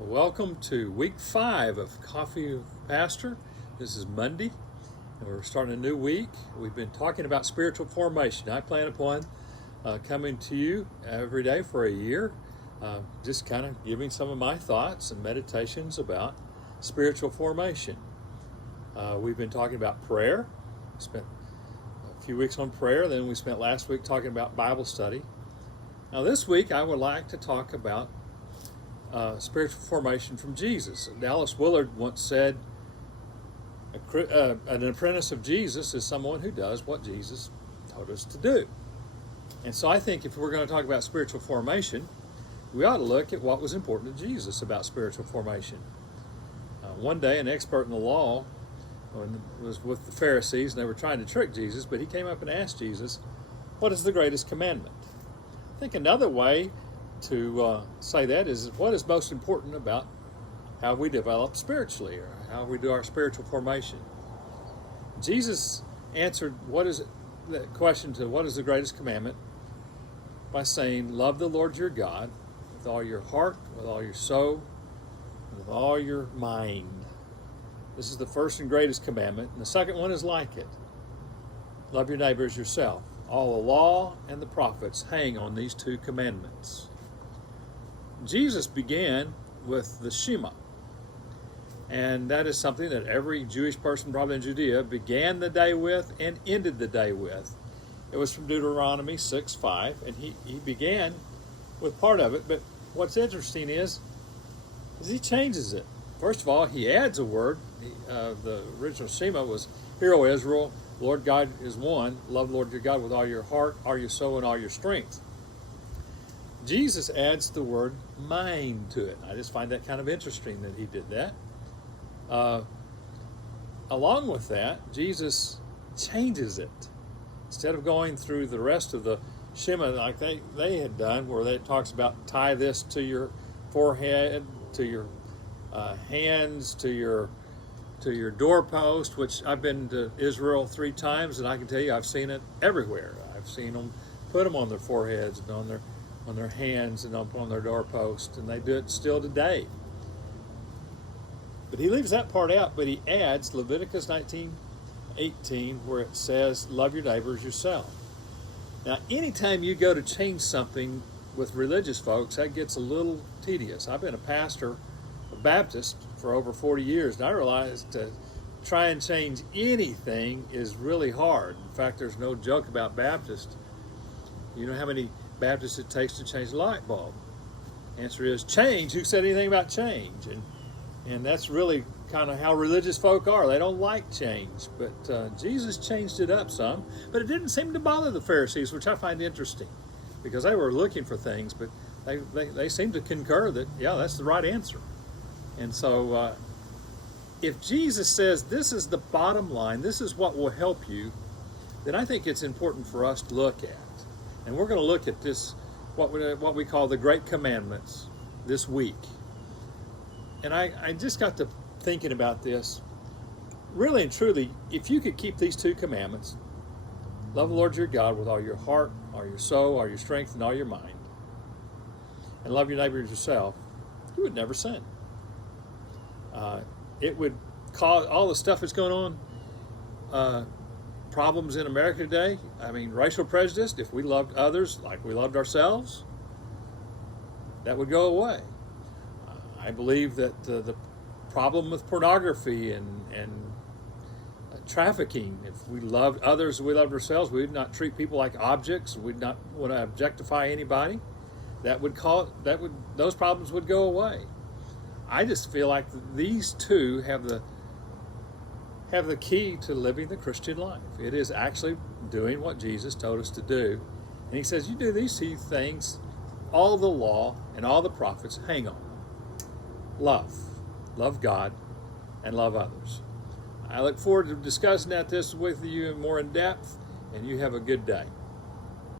Welcome to week 5 of Coffee with Pastor. This is Monday, and we're starting a new week. We've been talking about spiritual formation. I plan upon coming to you every day for a year, just kind of giving some of my thoughts and meditations about spiritual formation. We've been talking about prayer. Spent a few weeks on prayer, then we spent last week talking about Bible study. Now this week I would like to talk about spiritual formation from Jesus. Dallas Willard once said, an apprentice of Jesus is someone who does what Jesus told us to do. And so I think if we're going to talk about spiritual formation, we ought to look at what was important to Jesus about spiritual formation. One day an expert in the law was with the Pharisees, and they were trying to trick Jesus, but he came up and asked Jesus, what is the greatest commandment? I think another way to say that is what is most important about how we develop spiritually, or how we do our spiritual formation. Jesus answered the question to what is the greatest commandment by saying, love the Lord your God with all your heart, with all your soul, with all your mind. This is the first and greatest commandment, and the second one is like it. Love your neighbor as yourself. All the law and the prophets hang on these two commandments. Jesus began with the Shema, and that is something that every Jewish person probably in Judea began the day with and ended the day with. It was from Deuteronomy 6:5, and he began with part of it, but what's interesting is he changes it. First of all, he adds a word. The original Shema was, Hear, O Israel, Lord God is one. Love the Lord your God with all your heart, all your soul, and all your strength. Jesus adds the word mind to it. I just find that kind of interesting that he did that. Along with that, Jesus changes it. Instead of going through the rest of the Shema like they had done, where it talks about tie this to your forehead, to your hands, to your doorpost, which I've been to Israel 3 times, and I can tell you I've seen it everywhere. I've seen them put them on their foreheads and on their hands and on their doorpost, and they do it still today. But he leaves that part out, but he adds Leviticus 19:18, where it says, love your neighbor as yourself. Now, anytime you go to change something with religious folks, that gets a little tedious. I've been a pastor, a Baptist, for over 40 years, and I realized to try and change anything is really hard. In fact, there's no joke about Baptists. You know how many Baptists it takes to change a light bulb? Answer is change. Who said anything about change? And that's really kind of how religious folk are. They don't like change. But Jesus changed it up some. But it didn't seem to bother the Pharisees, which I find interesting, because they were looking for things, but they seemed to concur that, yeah, that's the right answer. And so if Jesus says this is the bottom line, this is what will help you, then I think it's important for us to look at. And we're going to look at this, what we call the Great Commandments, this week. And I just got to thinking about this. Really and truly, if you could keep these 2 commandments, love the Lord your God with all your heart, all your soul, all your strength, and all your mind, and love your neighbor as yourself, you would never sin. It would cause all the stuff that's going on, problems in America today. I mean, racial prejudice, if we loved others like we loved ourselves, that would go away. I believe that the problem with pornography and trafficking, if we loved others as we loved ourselves, we would not treat people like objects, we'd not want to objectify anybody, those problems would go away. I just feel like these 2 have the key to living the Christian life. It is actually doing what Jesus told us to do. And he says, you do these 2 things, all the law and all the prophets hang on. Love God, and love others. I look forward to discussing this with you more in depth, and you have a good day.